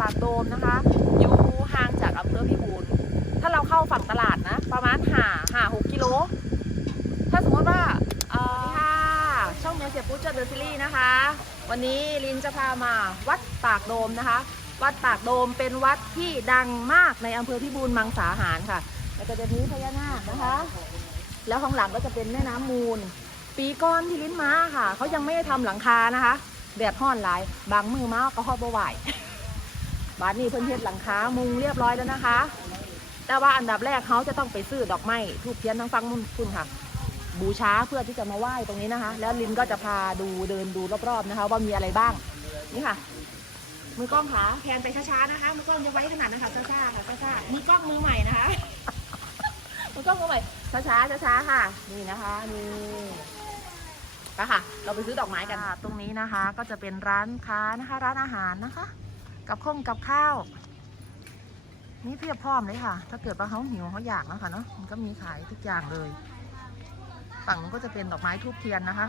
ปากโดมนะคะ อยู่ห่างจากอำเภอพิบูลถ้าเราเข้าฝั่งตลาดนะ ประมาณห่าห่าหกกิโล ถ้าสมมติว่าเอ่อค่ะช่องเมียเสียปุ๊ดเจอเดอะซีรีส์นะคะ วันนี้ลินจะพามาวัดปากโดมนะคะ วัดปากโดมเป็นวัดที่ดังมากในอำเภอพิบูลมังสาหารค่ะแล้วก็จะมีพญานาคนะคะ แล้วข้างหลังก็จะเป็นแม่น้ำมูล ปีก้อนที่ลิ้นม้าค่ะ เขายังไม่ได้ทำหลังคานะคะแดดห้อนหลาย บางมือม้าก็ฮอบ่ไหว บ้านนี้เพิ่นเฮ็ดหลังคามุงเรียบร้อยแล้วนะคะ แต่ว่าอันดับแรกเขาจะต้องไปซื้อดอกไม้ทูบเทียนทั้งฟังมุนคุณค่ะ บูชาเพื่อที่จะมาไหว้ตรงนี้นะคะ แล้วลินก็จะพาดูเดินดูรอบๆนะคะ ว่ามีอะไรบ้างนี่ค่ะ มือกล้องขาแพนไปช้าๆนะคะมือกล้องจะไว้ขนาดนะคะช้าๆค่ะช้าๆนี่กล้องมือใหม่นะคะมือกล้องมือใหม่ช้าๆช้าๆค่ะ นี่นะคะนี่ไปค่ะ เราไปซื้อดอกไม้กันตรงนี้นะคะ ก็จะเป็นร้านค้านะคะ ร้านอาหารนะคะ กับข้องกับข้าว นี่เพียบพร้อมเลยค่ะ ถ้าเกิดว่าเขาหิวเขาอยากนะคะเนาะมันก็มีขายทุกอย่างเลย ฝั่งนู้นก็จะเป็นดอกไม้ทูบเทียนนะคะ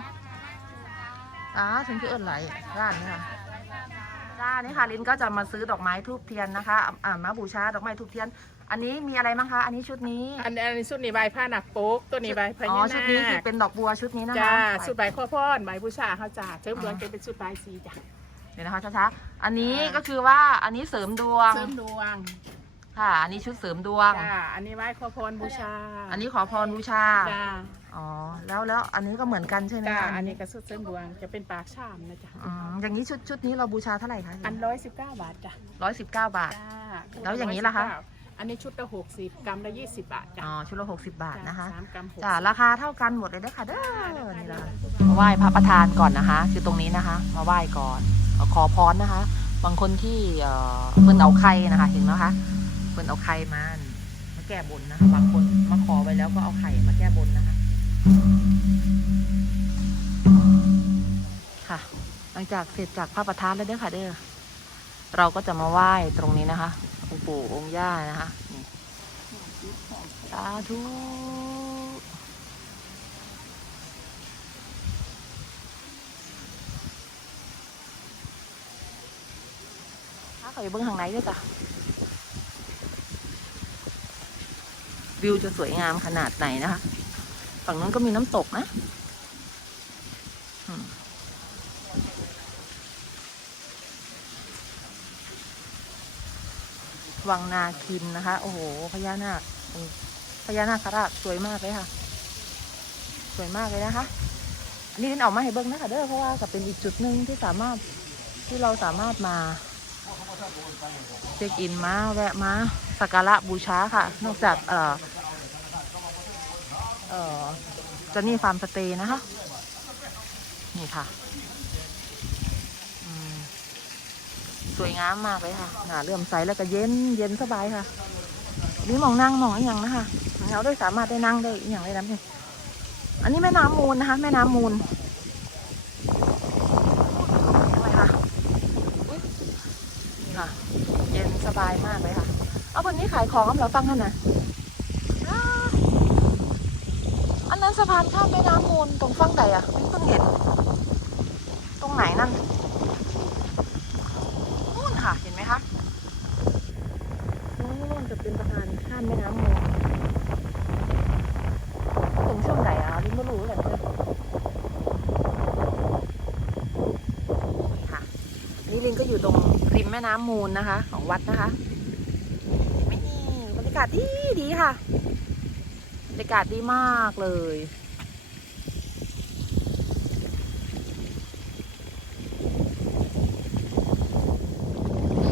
อ่าถึงคือเอิญไหลร้านนี้ค่ะจ้านี่ค่ะลินก็จะมาซื้อดอกไม้ทูบเทียนนะคะอ่ามาบูชาดอกไม้ทูบเทียน อันนี้มีอะไรบ้างคะอันนี้ชุดนี้อันอันนี้ชุดนี้ใบผ้าหนักโป๊กตัวนี้ใบพอ๋อญาชุดนานี้คือคเป็นดอกบัวชุดนี้นะคะจ้าชุดใบข้อพอนใบบูชาเขาจ้าเชิมดวงจะเป็นชุดใบสีจ้ะเดี๋ยวนะคะช้าๆอันนี้ก็คือว่าอันนี้เสริมดวง เสริมดวง ค่ะ อันนี้ชุดเสริมดวง จ้า อันนี้ไหว้ข้อพรบูชา อันนี้ขอพรบูชา จ้า อ๋อ แล้วแล้วอันนี้ก็เหมือนกันใช่ไหมจ้า คะอันนี้ก็ชุดเสริมดวง จะเป็นปากชามนะจ้ะอืมอย่างนี้ชุดชุดนี้เราบูชาเท่าไหร่คะอันร้อยสิบเก้าบาทจ้ะร้อยสิบเก้าบาท จ้าแล้วอย่างนี้ล่ะคะ อันนี้ชุดละหกสิบกรัมละยี่สิบบาทจ้ะ อ๋อชุดละหกสิบบาทนะคะสามกรัมหกจ้าราคาเท่ากันหมดเลยนะคะเด้อนี่ละมาไหว้พระประธานก่อนนะคะ คือตรงนี้นะคะ มาไหว้ก่อนขอพรนะคะ บางคนที่เอ่อเพิ่นเอาไข่นะคะ เห็นไหมคะเพิ่นเอาไข่มามาแก้บนนะคะบางคนมาขอไว้แล้วก็เอาไข่มาแก้บนนะคะ ค่ะ หลังจากเสร็จจากพระประธานแล้วเด้อค่ะเด้อ เราก็จะมาไหว้ตรงนี้นะคะองค์ปู่องค์ย่านะคะนี่ สาธุถ้าเขาไปเบื้องทางไหนด้วยจ้ะ วิวจะสวยงามขนาดไหนนะคะ ฝั่งนู้นก็มีน้ำตกนะวังนาคินนะคะ โอ้โหพญานาค พญานาคราชสวยมากเลยค่ะ สวยมากเลยนะคะอันนี้ลินออกมาให้เบิ้งนะคะเด้อเพราะว่าก็เป็นอีกจุดหนึ่งที่สามารถที่เราสามารถมาเช็คอินมาแวะมาสักการะบูชาค่ะ นอกจากเอ่อเอ่อจอนนี่ฟาร์มสเตย์นะคะ นี่ค่ะสวยงามมากเลยค่ะหนาเลื่อมใสแล้วก็เย็นเย็นสบายค่ะ นี่มองนั่งมองอย่างนะคะเราได้สามารถได้นั่งได้อีกอย่างได้น้ำนี่อันนี้แม่น้ำมูลนะคะ แม่น้ำมูลอะไรคะค่ะ เย็นสบายมากเลยค่ะ เอาวันนี้ขายของกับเราฟังกันนะอันนั้นสะพานข้ามแม่น้ำมูลตรงฝั่งใดอะไม่เพิ่งเห็น ตรงไหนนั่นนค่ะ เห็นไหมคะนู่นจะเป็นสะพานข้ามแม่น้ำมูลถึงช่วงไหนอะลิงไม่รู้เลยเพื่อนนี่ค่ะอันนี้ลิงก็อยู่ตรงริม แม่น้ำมูลนะคะ ของวัดนะคะไม่นี่บรรยากาศดีดีค่ะบรรยากาศดีมากเลย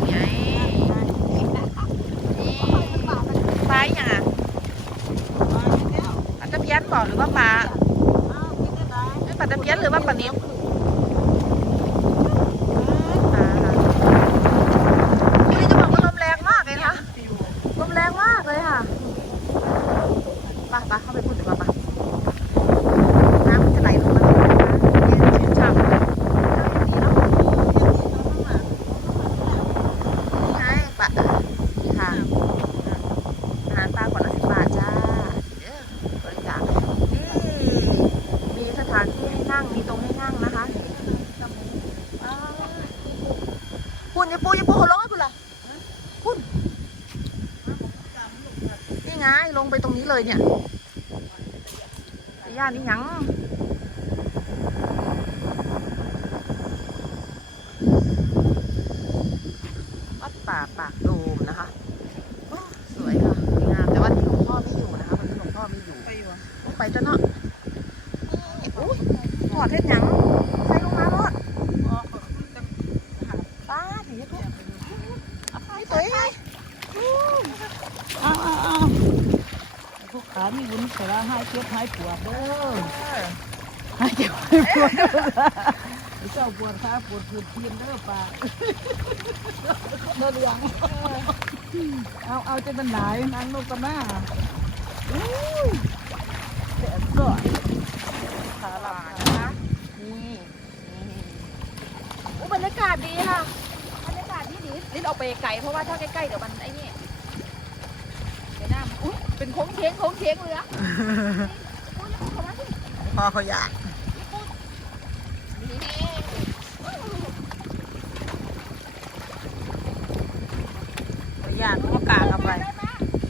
ไงปลาอย่างอะปลาตะเพียนบอกหรือว่าปลาปลาตะเพียนหรือว่าปลานิ้วอ่านี่จะบอกว่าลมแรงมากเลยนะคะลมแรงมากเลยค่ะ ไปไปเข้าไปพูดดีกว่าไปน้ำมันจะไหลลงมาเลยนะคะเย็นชื่นฉ่ำเลยดีเนาะนี่ไงปะนี่ค่ะอาหารปลาก่อนละสิบบาทจ้าเด้อบริจาคนี่มีสถานที่ให้นั่ง มีตรงให้นั่งนะคะอ่าปุ่นอย่าปูอย่าปูหัวเร้องให้คุณล่ะ นะลงไปตรงนี้เลยเนี่ยย่านนี้ยังวัดป่าปากโดมนะคะโอ้สวยค่ะสวยงามแต่ว่าที่หลวงพ่อไม่อยู่นะคะวันนี้หลวงพ่อไม่อยู่ไปอยู่ไปจนเนาะนี่อุ้ยถอดเฮ็ดหยังใส่ลงมารถ อ๋อ ป้าถือทุกนี่ตัวใหญ่ อ้าวอ้าวอ้าวพวกขามีบุญ แต่ละให้เจ็บให้ปวดเด้อให้เจ็บให้ปวดเด้อเจ้าปวดขาปวดพื้นทีนเด้อปากเด้อเรื่องเอาเอาจะเป็นไหนนางนกกันหน้าอู้ยแดดก่อนขาหลานะคะนี่นี่อู้บรรยากาศดีค่ะบรรยากาศดีดีลิ้นเอาไปไกลเพราะว่าถ้าใกล้ๆเดี๋ยวมันไอ้นี่เดี๋ยวหน้ามันอุ้ย เป็นโค้งเค้งโค้งเค้งเลยอะอุ้ยขอมาสิพอเขาอยากนี่เขาอยากเขากล้าเข้าไป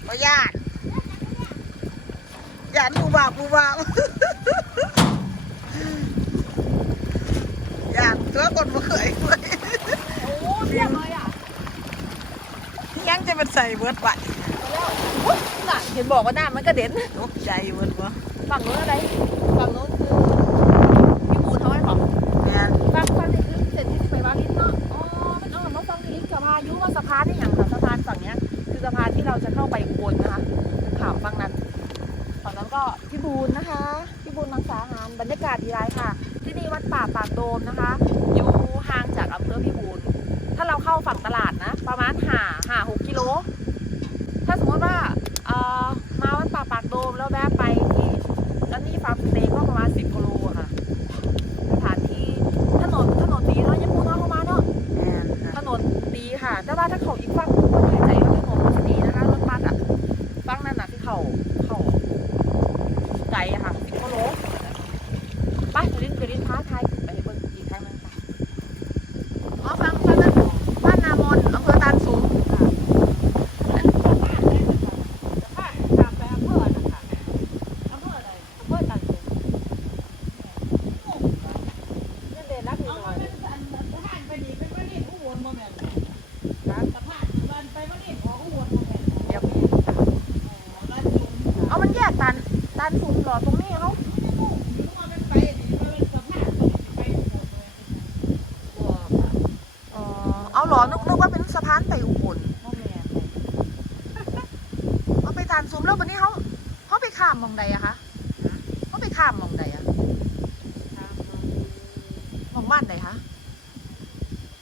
เขาอยากอยากปูบาปูบาอยากตัวคนมาเคยเลยโอ้เรียบเลยอะยังจะเป็นใส่เบิร์ดไปแล้วอุ๊ยน่ะเห็นบอกว่าหน้ามันกระเด็นตกใจเบิร์ดวะฝั่งนู้นอะไรฝั่งนู้นคือพี่บูนเขาให้บอกแม่นฝั่งฝั่งนี้คือเสร็จที่ไปวาลินเนาะอ๋อมันอ่อนมาฝั่งนี้ลิงสะพานอยุว่าสะพานนี่อย่างค่ะสะพานฝั่งเนี้ยคือสะพานที่เราจะเข้าไปอุบลนะคะขามฝั่งนั้นฝั่งนั้นก็พี่บูนนะคะพี่บูนมังสาหารบรรยากาศดีไรค่ะ ที่นี่วัดป่าปากโดมนะคะ อยู่ห่างจากอำเภอพิบูลถ้าเราเข้าฝั่งตลาดนะ ประมาณห่าห่าหกกิโล ถ้าสมมติว่าเอ่อมาวัดป่าปากโดมแล้วแวะไปที่ แล้วนี่ฟาร์มสเตย์ก็ประมาณสิบกิโลอะค่ะ สถานที่ถนนถนนดีเนาะยังพูดเนาะเข้ามาเนาะ แม่นค่ะ ถนนดีค่ะ แต่ว่าถ้าเขาอีกฝั่งนึงก็แน่ใจว่าถนนมันจะดีนะคะรถบัสอะฝั่งนั้นน่ะที่เขาเขาไกลอะค่ะสิบกิโลไปเดี๋ยวลิ้นเดี๋ยวลิ้นท้าทายไปให้เบิ่งอีกครั้งหนึงค่ะอ๋อฟังฟังนั้นบ้านนามนอำเภอตาลสูง เดี๋ยวพี่เอามันแยกตันตั นสูงเหรอตรงนี้เขาอ๋อเอาเหรอนึกนึกว่าเป็นสะพานไปอุบลเอาไปตันสูงแล้ววันนี้เขาเขาไปข้ามหมองใดอะคะเขาไปข้ามหมองใดอะหมองบ้านไหนคะ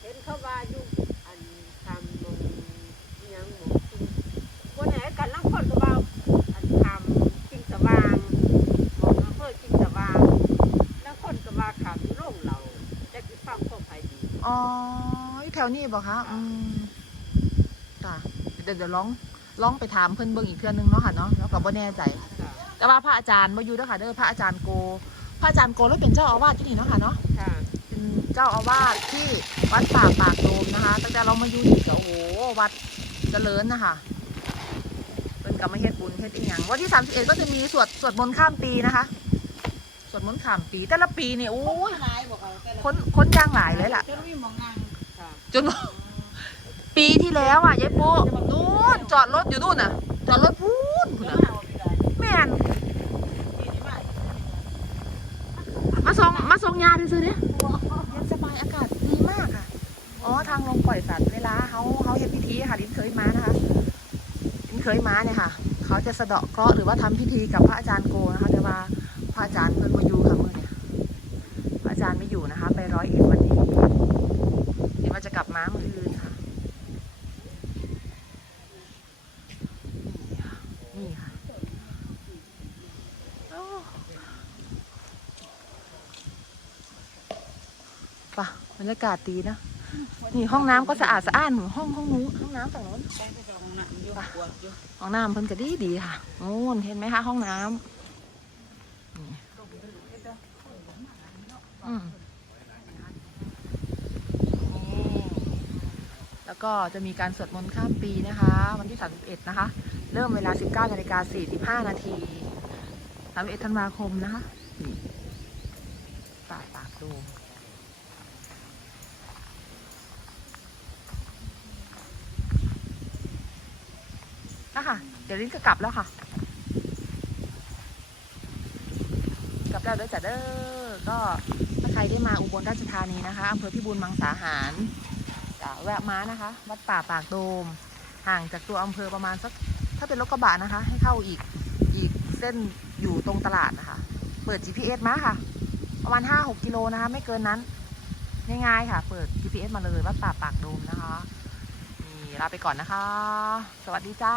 เห็นเขาว่าอยู่อันทำมงอิหยังหมงกินวันไหนกันลังคนก็ว่าอันทำกินสว่างมองอำเภอกินสว่างแล้วคนก็ว่าข่าวที่โรงเราจะกินฟังพวกไผดี อ๋ออยู่แถวนี้บอกคะอืมจ้ะเดี๋ยวเดี๋ยวลองลองไปถามเพิ่นเบิ่งอีกเทื่อนึงเนาะค่ะเนาะแล้วก็บ่แน่ใจค่ะแต่ว่าพระอาจารย์มาอยู่ด้วยค่ะเด้อพระอาจารย์โก พระอาจารย์โกแล้วเป็นเจ้าอาวาสที่นี่เนาะค่ะเนาะค่ะเป็นเจ้าอาวาสที่วัดป่าปากโดมนะคะ ตั้งแต่เรามาอยู่นี่ก็โอ้โหวัดเจริญนะคะเป็นกรรมาเฮ็ดบุญเฮ็ดอีหยังวันที่31ก็จะมีสวดสวดมนต์ข้ามปีนะคะส วดมนต์ข้ามปี แต่ละปีเนี่ยโอ้ยคนคนจ้างหลายเลยล่ะค่ะจน ปีที่แล้วอะยายปูนู่นจอดรถอยู่นู่นน่ะ จอดรถพูนพูนน่ะแม่นมาส่งมาส่งยาซื้อๆเนี่ยเย็นสบายอากาศดีมากค่ะ อ๋อทางลงปล่อยสัตว์เวลาเขาเขาเห็นพิธีค่ะดินเคยมานะคะดินเคยมาเนี่ยค่ะ เขาจะสะเดาะเคราะห์หรือว่าทำพิธีกับพระอาจารย์โกนะคะแต่ว่าพระอาจารย์เพิ่นมาอยู่ ค่ะมื่อเนี่ยอาจารย์ไม่อยู่นะคะ ไปร้อยเอ็ดวันนี้เดี๋ยวว่าจะกลับมาเมื่ออื่นค่ะ นี่ค่ะนี่ค่ะโอ้ป่ะบรรยากาศดีนะนี่ห้องน้ำก็สะอาดสะอ้านหนูห้องห้องนู้นห้องน้ำฝั่งนู้นห้องน้ำเพิ่นก็ดีดีค่ะนู้นเห็นไหมคะห้องน้ำ แล้วก็จะมีการสวดมนต์ข้ามปีนะคะ วันที่ 31 นะคะ เริ่มเวลา 19นาฬิกา45 นาที31ธันวาคมนะคะนี่ป่าปากดูนะคะเดี๋ยวลิ้นก็กลับแล้วค่ะ กลับแล้วเด้อจ้ะเด้อ ก็ถ้าใครได้มาอุบลราชธานีนะคะอำเภอพิบูลมังสาหารจะแวะมานะคะ วัดป่าปากโดม ห่างจากตัวอำเภอประมาณสักถ้าเป็นรถกระบะนะคะ ให้เข้าอีกอีกเส้นอยู่ตรงตลาดนะคะ เปิด GPS มาค่ะ ประมาณ 5-6 กิโลนะคะ ไม่เกินนั้นง่ายๆค่ะ เปิด GPS มาเลยวัดป่าปากโดมนะคะนี่ลาไปก่อนนะคะ สวัสดีจ้า